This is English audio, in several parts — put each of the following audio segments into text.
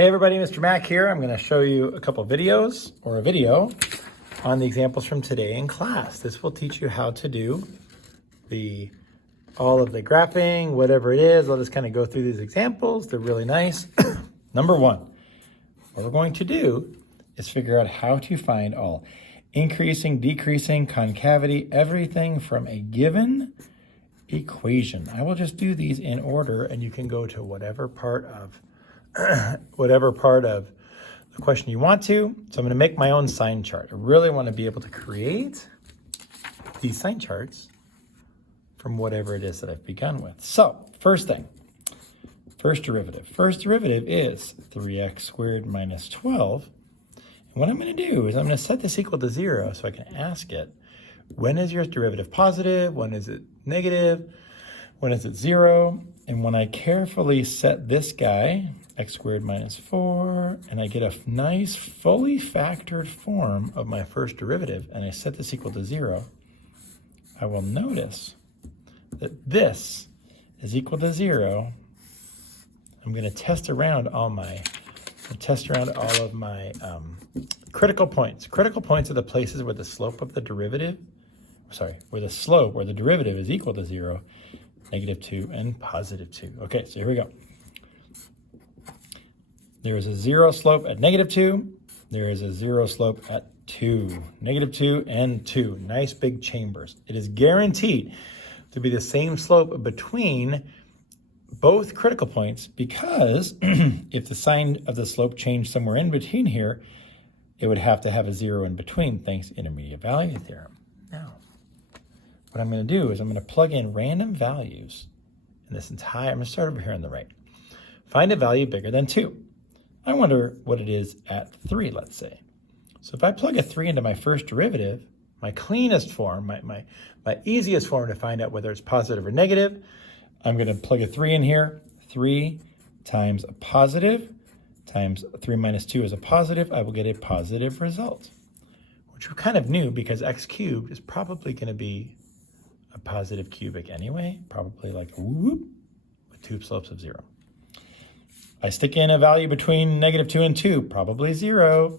Hey everybody, Mr. Mac here. I'm going to show you a couple videos or a video on the examples from today in class. This will teach you how to do all of the graphing, whatever it is. I'll just kind of go through these examples. They're really nice. Number one, what we're going to do is figure out how to find all increasing, decreasing, concavity, everything from a given equation. I will just do these in order and you can go to whatever part of the question you want to. So I'm going to make my own sign chart. I really want to be able to create these sign charts from whatever it is that I've begun with. So first thing, first derivative. First derivative is 3x squared minus 12. And what I'm going to do is I'm going to set this equal to 0 so I can ask it, when is your derivative positive? When is it negative? When is it 0? And when I carefully set this guy, x squared minus 4, and I get a nice fully factored form of my first derivative, and I set this equal to 0, I will notice that this is equal to 0. I'm going to test around all of my critical points. Critical points are the places where the slope of the derivative, where the derivative is equal to 0, -2, and +2. Okay, so here we go. There is a 0 slope at -2. There is a 0 slope at 2. -2 and 2. Nice big chambers. It is guaranteed to be the same slope between both critical points because if the sign of the slope changed somewhere in between here, it would have to have a 0 in between, thanks to intermediate value theorem. Now, what I'm going to do is I'm going to plug in random values in this entire, I'm going to start over here on the right. Find a value bigger than 2. I wonder what it is at 3, let's say. So if I plug a 3 into my first derivative, my cleanest form, my easiest form to find out whether it's positive or negative, I'm going to plug a 3 in here. 3 times a positive times 3 minus 2 is a positive. I will get a positive result, which we kind of knew because x cubed is probably going to be a positive cubic anyway, probably like a whoop with two slopes of 0. I stick in a value between -2 and 2, probably 0.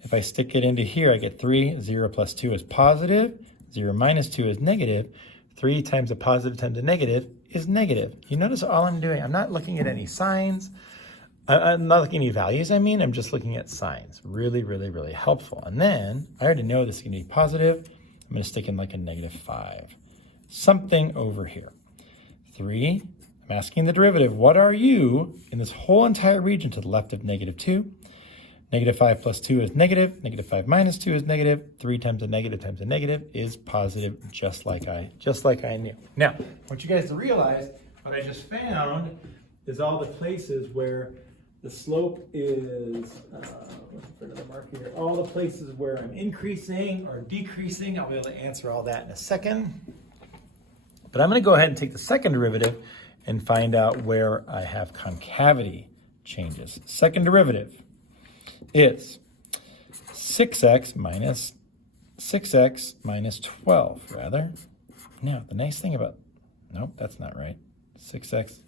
If I stick it into here, I get 3. 0 plus 2 is positive. 0 minus 2 is negative. 3 times a positive times a negative is negative. You notice all I'm doing, I'm not looking at any signs. I'm not looking at any values, I'm just looking at signs. Really, really, really helpful. And then I already know this is going to be positive. I'm going to stick in like a -5. Something over here. 3. I'm asking the derivative, what are you in this whole entire region to the left of -2? -5 plus 2 is negative. -5 minus 2 is negative. 3 times a negative is positive, just like I knew. Now, I want you guys to realize what I just found is all the places where the slope is, here, all the places where I'm increasing or decreasing. I'll be able to answer all that in a second. But I'm going to go ahead and take the second derivative and find out where I have concavity changes. Second derivative is 6x minus 12, rather. Now, the nice thing about, nope, that's not right. 6x.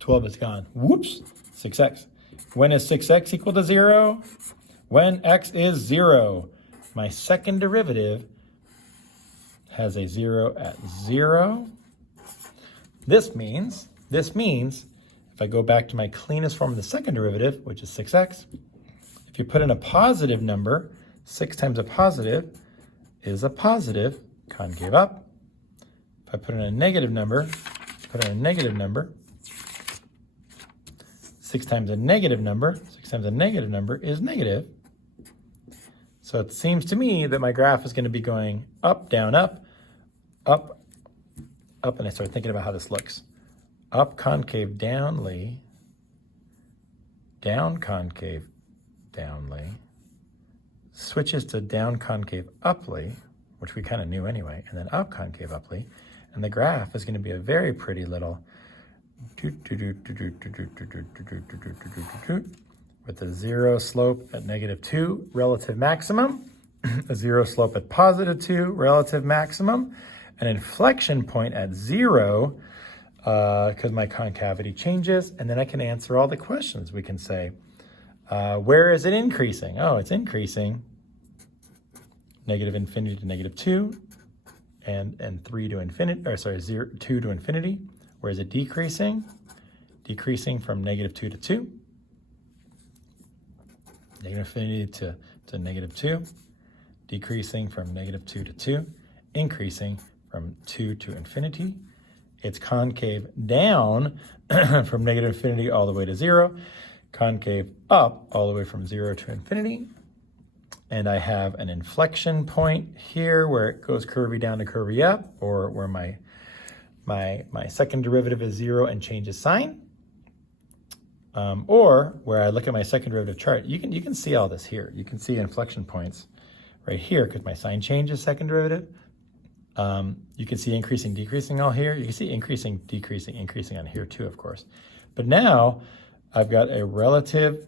12 is gone. Whoops, 6x. When is 6x equal to 0? When x is 0. My second derivative has a 0 at 0. This means, if I go back to my cleanest form of the second derivative, which is 6x, if you put in a positive number, 6 times a positive is a positive, concave up. If I put in a negative number, 6 times a negative number is negative. So it seems to me that my graph is going to be going up, down, up, up, up, and I start thinking about how this looks. Up, concave, downly, down, concave, downly, switches to down, concave, uply, which we kind of knew anyway, and then up, concave, uply, and the graph is going to be a very pretty little with a 0 slope at -2, relative maximum, a 0 slope at +2, relative maximum, an inflection point at 0 because my concavity changes, and then I can answer all the questions. We can say, where is it increasing? Oh, it's increasing negative infinity to negative 2 and 3 to infinity, or sorry, 2 to infinity. Where is it decreasing? Decreasing from negative 2 to 2. Negative infinity to negative 2. Decreasing from negative 2 to 2. Increasing from 2 to infinity. It's concave down from negative infinity all the way to 0. Concave up all the way from 0 to infinity. And I have an inflection point here where it goes curvy down to curvy up, or where my second derivative is 0 and changes sign. Or where I look at my second derivative chart, you can see all this here. You can see inflection points right here because my sign changes second derivative. You can see increasing, decreasing all here. You can see increasing, decreasing, increasing on here too, of course. But now I've got a relative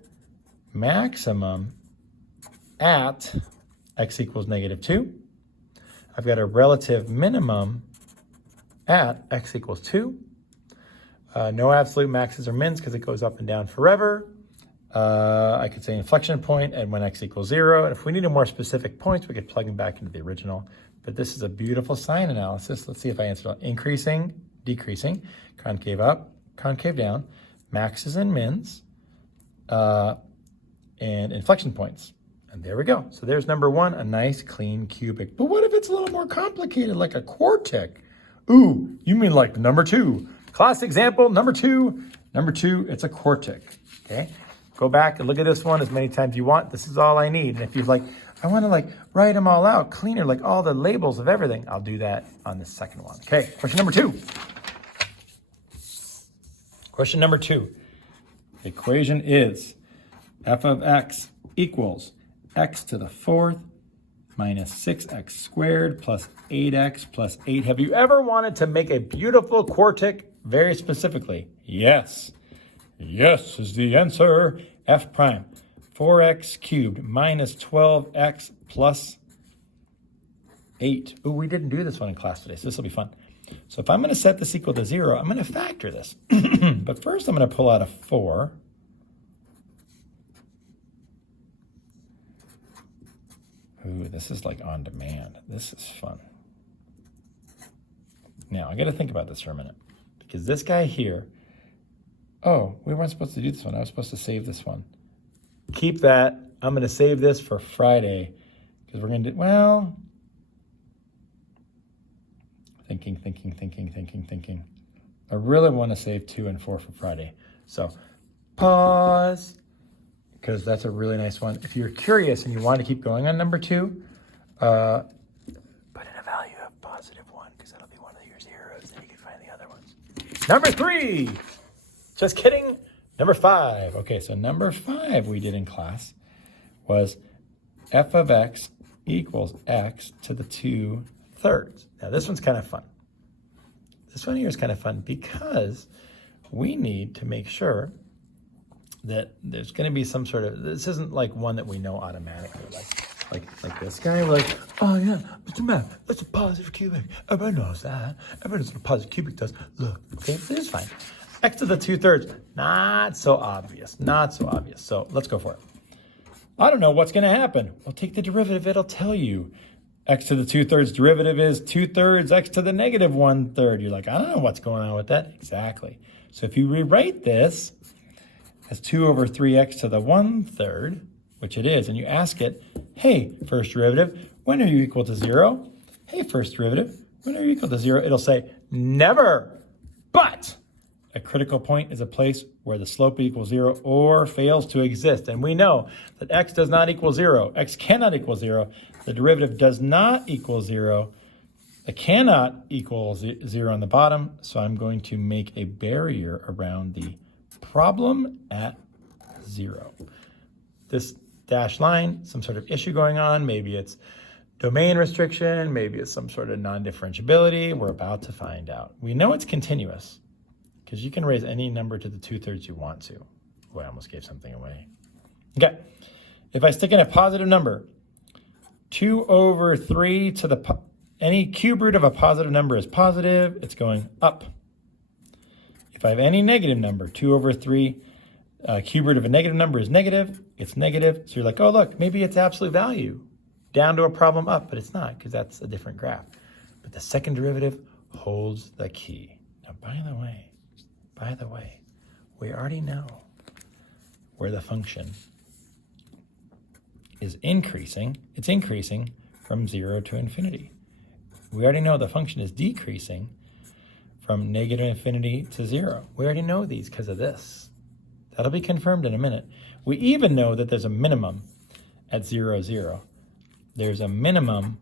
maximum at x equals negative 2. I've got a relative minimum at x equals 2. No absolute maxes or mins because it goes up and down forever. I could say inflection point at when x equals 0. And if we needed more specific points, we could plug them back into the original. But this is a beautiful sign analysis. Let's see if I answered all. Increasing, decreasing, concave up, concave down, maxes and mins, and inflection points. And there we go. So there's number 1, a nice clean cubic. But what if it's a little more complicated, like a quartic? Ooh, you mean like number 2. Class example, number 2. Number 2, it's a quartic, okay? Go back and look at this one as many times as you want. This is all I need. And if you've I want to write them all out, cleaner, all the labels of everything, I'll do that on the second one. Okay, question number 2. Question number 2. The equation is f of x equals x to the 4th minus 6x squared plus 8x plus 8. Have you ever wanted to make a beautiful quartic very specifically? Yes. Yes is the answer. F prime. 4x cubed minus 12x plus 8. Ooh, we didn't do this one in class today, so this will be fun. So if I'm going to set this equal to 0, I'm going to factor this. But first I'm going to pull out a 4. Ooh, this is on demand. This is fun. Now, I got to think about this for a minute. Because this guy here, oh, we weren't supposed to do this one. I was supposed to save this one. Keep that. I'm going to save this for Friday. Because we're going to do, well, thinking. I really want to save 2 and 4 for Friday. So, pause. Because that's a really nice one. If you're curious and you want to keep going on number 2, put in a value of positive 1, because that'll be one of your zeros, then you can find the other ones. Number 3, just kidding. Number 5. Okay, so number 5 we did in class was f of x equals x to the 2/3. Now this one's kind of fun. This one here is kind of fun because we need to make sure that there's going to be some sort of, this isn't one that we know automatically, like this guy, oh yeah, Mr. Math, that's a positive cubic. Everybody knows that. Everybody knows what a positive cubic does. Look, okay, this is fine. X to the 2/3, not so obvious, not so obvious. So let's go for it. I don't know what's going to happen. Well, take the derivative, it'll tell you. X to the 2/3 derivative is 2/3 x to the negative 1/3. You're like, I don't know what's going on with that. Exactly. So if you rewrite this as 2 over 3x to the 1/3, which it is, and you ask it, hey, first derivative, when are you equal to 0? Hey, first derivative, when are you equal to 0? It'll say, never. But a critical point is a place where the slope equals 0 or fails to exist. And we know that x does not equal 0. X cannot equal 0. The derivative does not equal 0. It cannot equal 0 on the bottom. So I'm going to make a barrier around the problem at 0. This dashed line, some sort of issue going on. Maybe it's domain restriction. Maybe it's some sort of non-differentiability. We're about to find out. We know it's continuous because you can raise any number to the 2/3 you want to. Oh, I almost gave something away. Okay. If I stick in a positive number, 2 over 3 to the any cube root of a positive number is positive, it's going up. If I have any negative number, 2 over 3, cube root of a negative number is negative, it's negative. So you're like, oh, look, maybe it's absolute value down to a problem up, but it's not because that's a different graph. But the second derivative holds the key. Now, by the way, we already know where the function is increasing. It's increasing from 0 to infinity. We already know the function is decreasing from negative infinity to 0. We already know these because of this. That'll be confirmed in a minute. We even know that there's a minimum at 0, 0. There's a minimum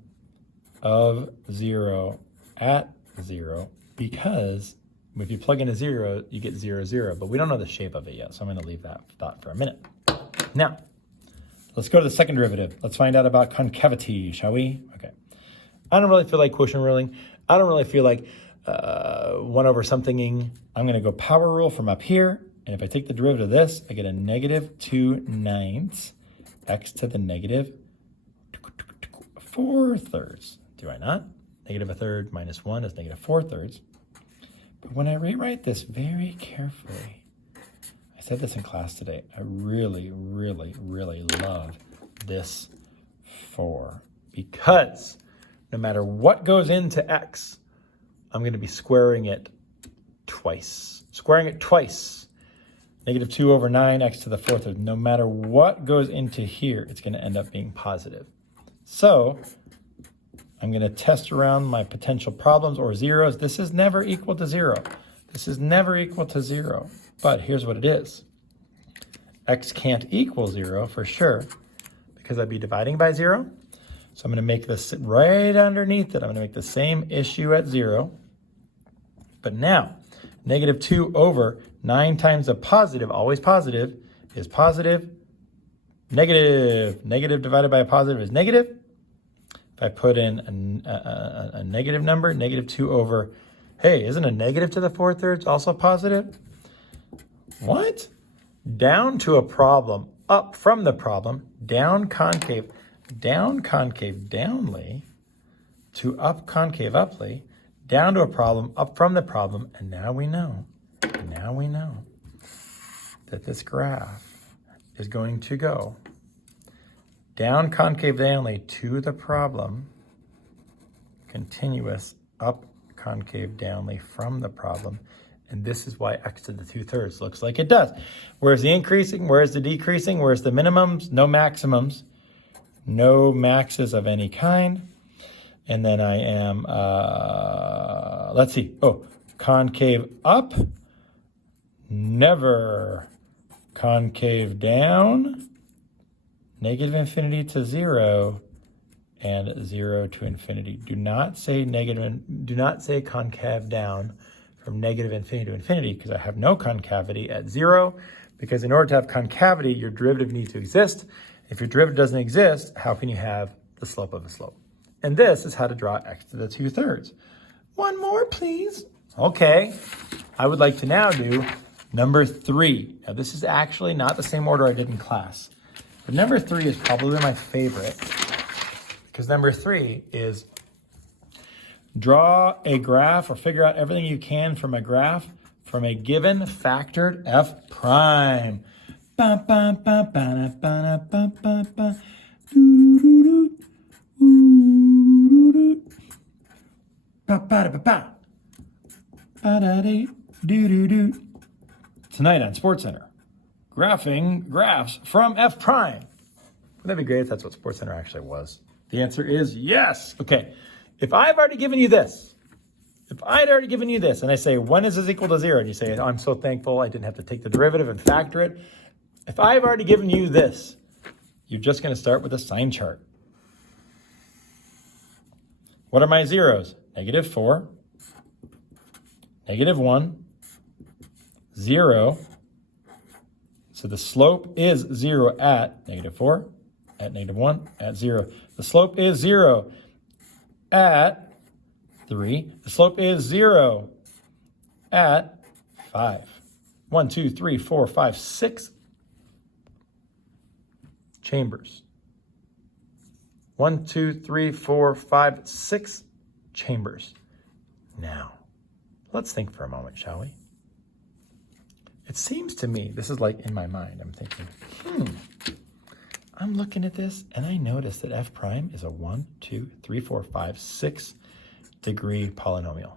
of 0 at 0 because if you plug in a 0, you get 0, 0. But we don't know the shape of it yet, so I'm going to leave that thought for a minute. Now, let's go to the second derivative. Let's find out about concavity, shall we? Okay. I don't really feel like quotient ruling. I don't really feel like 1 over somethinging. I'm going to go power rule from up here. And if I take the derivative of this, I get a negative 2/9 x to the negative 4/3. Do I not? Negative 1/3 minus 1 is negative 4/3. But when I rewrite this very carefully, I said this in class today, I really, really, really love this 4 because no matter what goes into x, I'm going to be squaring it twice. Squaring it twice. Negative 2 over 9 x to the 4/3. No matter what goes into here, it's going to end up being positive. So I'm going to test around my potential problems or zeros. This is never equal to 0. This is never equal to 0. But here's what it is. X can't equal 0 for sure because I'd be dividing by 0. So I'm going to make this right underneath it. I'm going to make the same issue at 0. But now, negative 2 over 9 times a positive, always positive, is positive. Negative. Negative divided by a positive is negative. If I put in a negative number, negative 2 over, hey, isn't a negative to the 4/3 also positive? What? Down to a problem, up from the problem, down concave downly, to up concave uply, down to a problem, up from the problem, and now we know that this graph is going to go down concave downly to the problem, continuous up concave downly from the problem, and this is why x to the 2/3 looks like it does. Where's the increasing? Where's the decreasing? Where's the minimums? No maximums. No maxes of any kind. And then I am, let's see. Oh, concave up, never concave down, negative infinity to 0, and 0 to infinity. Do not say concave down from negative infinity to infinity because I have no concavity at 0, because in order to have concavity, your derivative needs to exist. If your derivative doesn't exist, how can you have the slope of a slope? And this is how to draw x to the 2/3. One more, please. Okay, I would like to now do number 3. Now, this is actually not the same order I did in class. But number 3 is probably my favorite because number 3 is draw a graph or figure out everything you can from a graph from a given factored f prime. Ba, ba, ba, ba, ba, ba, ba, ba. Tonight on SportsCenter, graphing graphs from f prime. Wouldn't that be great if that's what SportsCenter actually was? The answer is yes. Okay, if I've already given you this, and I say, when is this equal to 0? And you say, I'm so thankful I didn't have to take the derivative and factor it. If I've already given you this, you're just going to start with a sign chart. What are my zeros? Negative 4, negative 1, 0. So the slope is 0 at negative 4, at negative 1, at 0. The slope is 0 at 3. The slope is 0 at 5. 1, 2, 3, 4, 5, 6 chambers. 1, 2, 3, 4, 5, 6 chambers. Now, let's think for a moment, shall we? It seems to me, this is like in my mind, I'm thinking, I'm looking at this and I notice that f prime is a 1, 2, 3, 4, 5, 6 degree polynomial.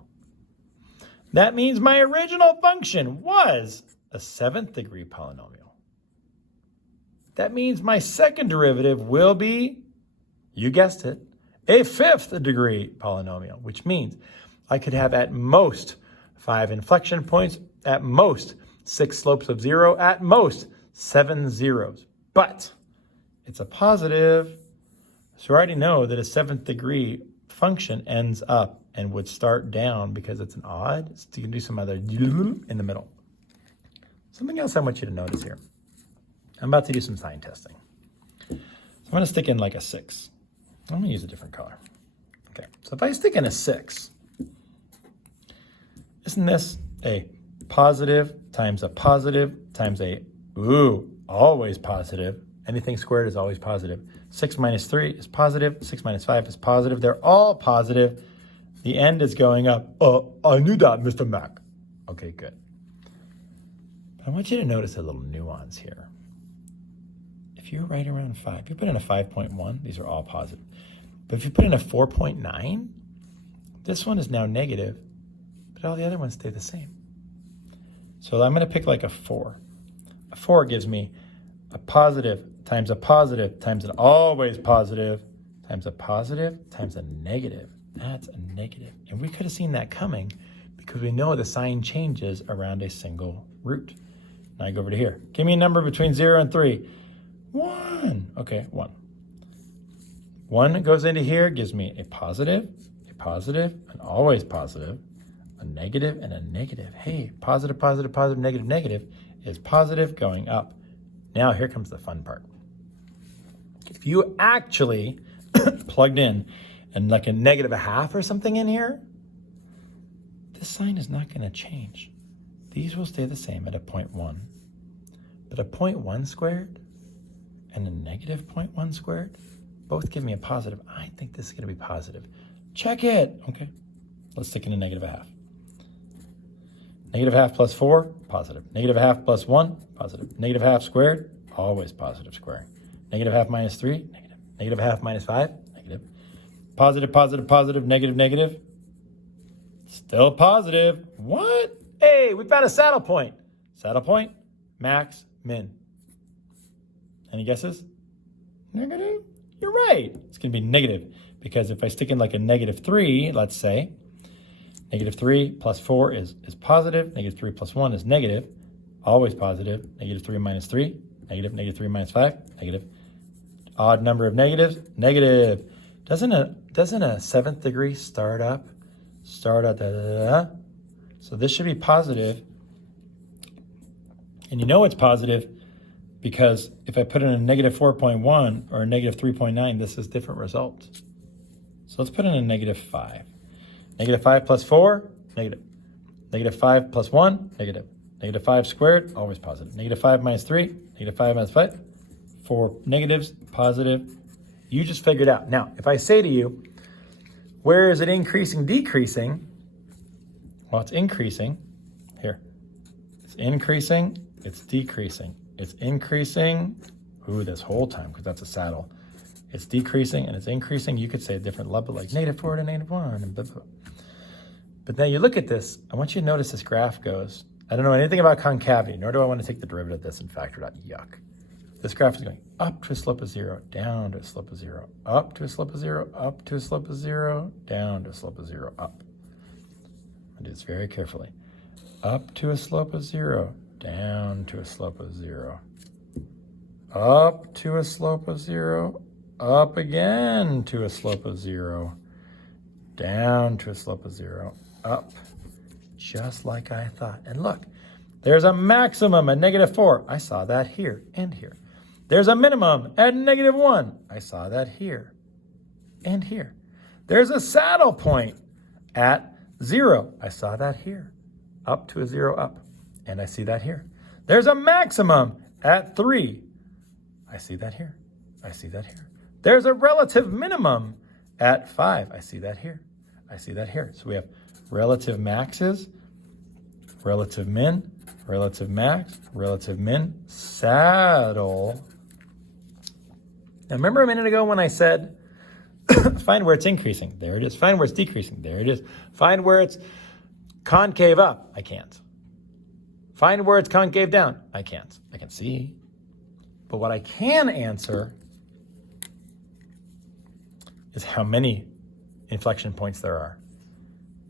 That means my original function was a 7th degree polynomial. That means my second derivative will be, you guessed it, a 5th degree polynomial, which means I could have at most 5 inflection points, at most 6 slopes of 0, at most 7 zeros. But it's a positive, so I already know that a 7th degree function ends up and would start down because it's an odd. So you can do some other in the middle. Something else I want you to notice here. I'm about to do some sign testing. So I'm going to stick in like a 6. I'm going to use a different color. Okay, so if I stick in a 6, isn't this a positive times a positive times a, always positive. Anything squared is always positive. 6 minus 3 is positive. 6 minus 5 is positive. They're all positive. The end is going up. I knew that, Mr. Mac. Okay, good. But I want you to notice a little nuance here. If you're right around 5, if you put in a 5.1, these are all positive. But if you put in a 4.9, this one is now negative, but all the other ones stay the same. So I'm going to pick like a 4. A 4 gives me a positive times an always positive times a positive times a negative. That's a negative. And we could have seen that coming because we know the sign changes around a single root. Now I go over to here. Give me a number between 0 and 3. 1. Okay, 1. 1 goes into here, gives me a positive, an always positive, a negative, and a negative. Hey, positive, negative, negative is positive going up. Now here comes the fun part. If you actually plugged in and like a negative a half or something in here, this sign is not going to change. These will stay the same at a 0.1. But a 0.1 squared and a negative 0.1 squared both give me a positive. I think this is going to be positive. Check it. Okay, let's stick in a negative a half. Negative half plus 4, positive. Negative half plus 1, positive. Negative half squared, always positive squaring. Negative half minus 3, negative. Negative half minus 5, negative. Positive, negative. Still positive. What? Hey, we found a saddle point. Saddle point, max, min. Any guesses? Negative? You're right. It's going to be negative because if I stick in like a negative 3, let's say, negative 3 plus 4 is positive. Negative 3 plus 1 is negative. Always positive. Negative 3 minus 3, negative. Negative 3 minus 5, negative. Odd number of negatives, negative. Doesn't a 7th degree start at da. So this should be positive. And you know it's positive because if I put in a negative 4.1 or a negative 3.9, this is different results. So let's put in a negative 5. Negative 5 plus 4, negative. Negative 5 plus 1, negative. Negative 5 squared, always positive. Negative 5 minus 3, negative 5 minus 5. 4 negatives, positive. You just figured out. Now, if I say to you, where is it increasing, decreasing? Well, it's increasing. Here. It's increasing, it's decreasing. It's increasing, this whole time, because that's a saddle. It's decreasing and it's increasing. You could say a different level, like negative 4 to negative 1, and blah, blah, blah. But now you look at this, I want you to notice this graph goes, I don't know anything about concavity, nor do I want to take the derivative of this and factor it out. Yuck. This graph is going up to a slope of 0, down to a slope of 0, up to a slope of 0, up to a slope of 0, down to a slope of 0, up. I do this very carefully. Up to a slope of 0, down to a slope of 0, up to a slope of 0, up again to a slope of 0, down to a slope of 0, up, just like I thought. And look, there's a maximum at negative 4. I saw that here and here. There's a minimum at negative 1. I saw that here and here. There's a saddle point at 0. I saw that here. Up to a 0, up. And I see that here. There's a maximum at 3. I see that here. I see that here. There's a relative minimum at 5. I see that here. I see that here. So we have relative maxes, relative min, relative max, relative min, saddle. Now remember a minute ago when I said, find where it's increasing. There it is. Find where it's decreasing. There it is. Find where it's concave up. I can't. Find where it's concave down. I can't. I can see. But what I can answer is how many inflection points there are.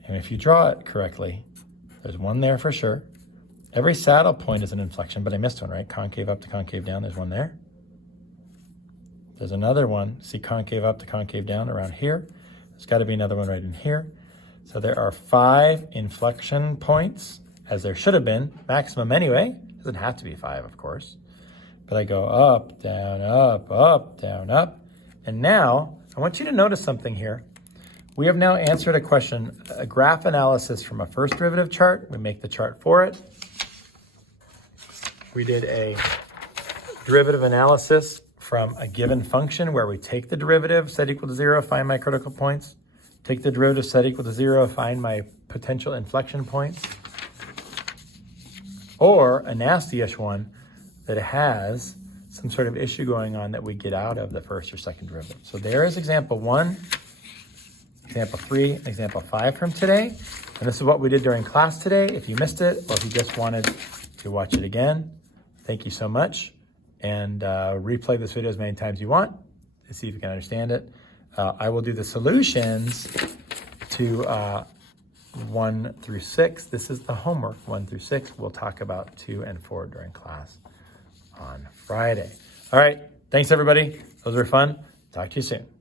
And if you draw it correctly, there's one there for sure. Every saddle point is an inflection, but I missed one, right? Concave up to concave down, there's one there. There's another one, see concave up to concave down around here. There's got to be another one right in here. So there are 5 inflection points, as there should have been, maximum anyway. Doesn't have to be 5, of course. But I go up, down, up, up, down, up. And now, I want you to notice something here. We have now answered a question, a graph analysis from a first derivative chart. We make the chart for it. We did a derivative analysis from a given function where we take the derivative, set equal to 0, find my critical points. Take the derivative, set equal to 0, find my potential inflection points. Or a nasty-ish one that has some sort of issue going on that we get out of the first or second derivative. So there is example 1, example 3, example 5 from today. And this is what we did during class today. If you missed it, or if you just wanted to watch it again, thank you so much. And replay this video as many times as you want to see if you can understand it. I will do the solutions to 1 through 6. This is the homework, 1 through 6. We'll talk about 2 and 4 during class on Friday. All right, thanks everybody. Those were fun. Talk to you soon.